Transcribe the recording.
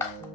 Thank you.